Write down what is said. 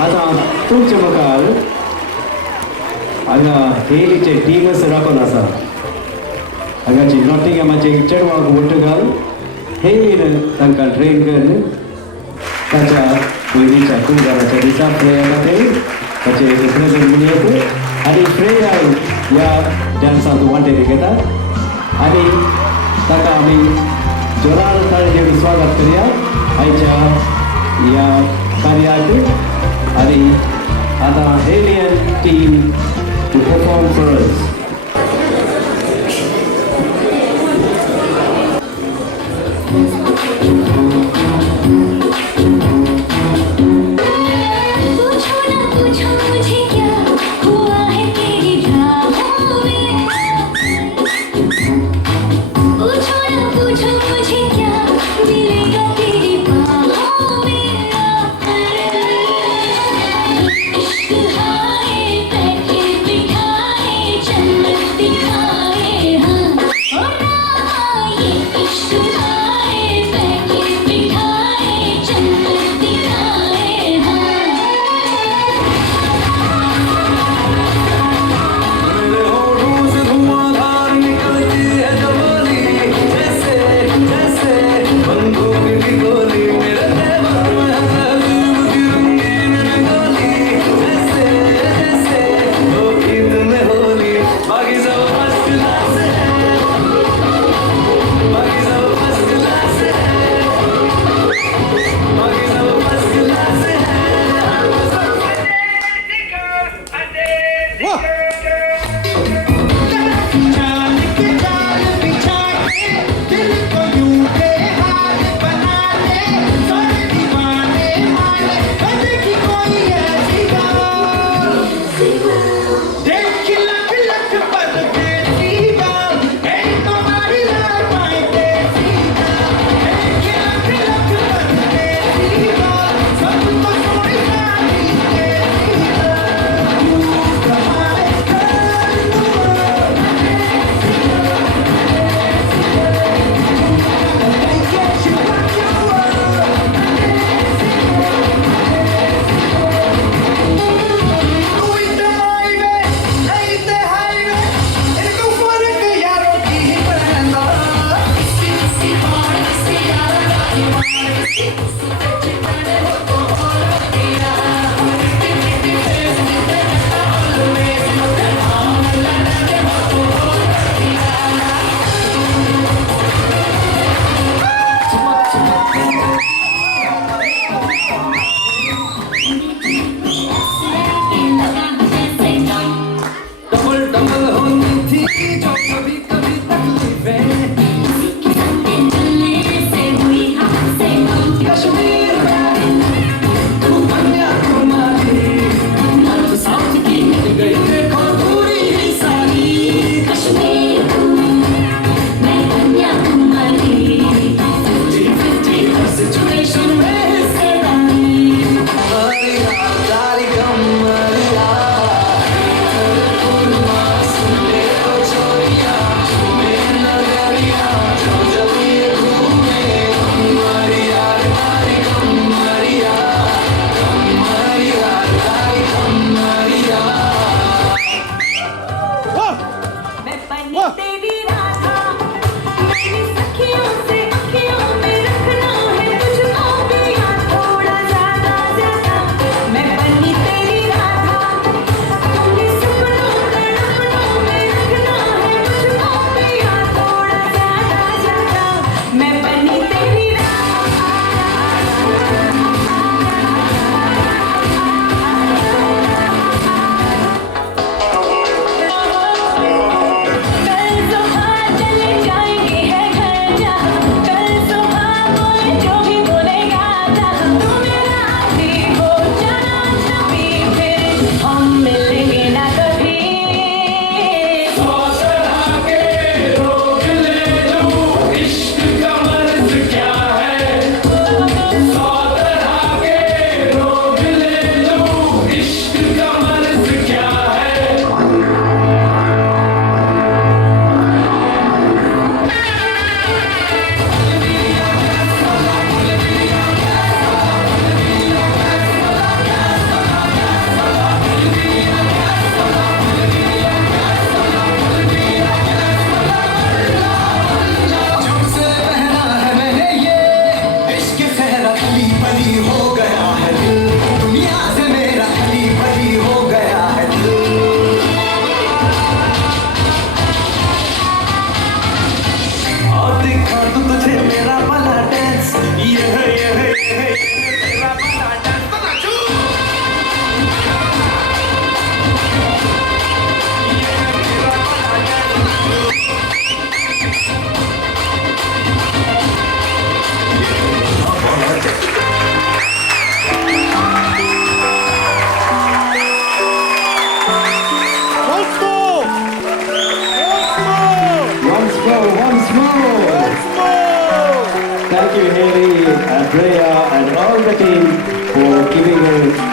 आता तुमचे मुखार हांगा हेलीचे टीमच राखून आसा. हांगाची नॉटिंगहॅमाचे चेडवाक पोर्तुगाल हेलीन तांकां ट्रेन करून ताच्या पयलींच्या कुंगाराच्या दिसा फ्रेया खातीर ताचे प्रेझेंट म्हणून आनी फ्रेया ह्या डान्सांत वांटेरी घेतात आनी ताका आमी जोरान ताळी दिवन स्वागत करया आयच्या ह्या कार्याक. आनी आतां हेलियन team to perform for us. तू तुझे मेरा वाला डांस ये है मेरा वाला डांस तो नाचू Once more. Thank you, Haley, Andrea, and all the team for giving us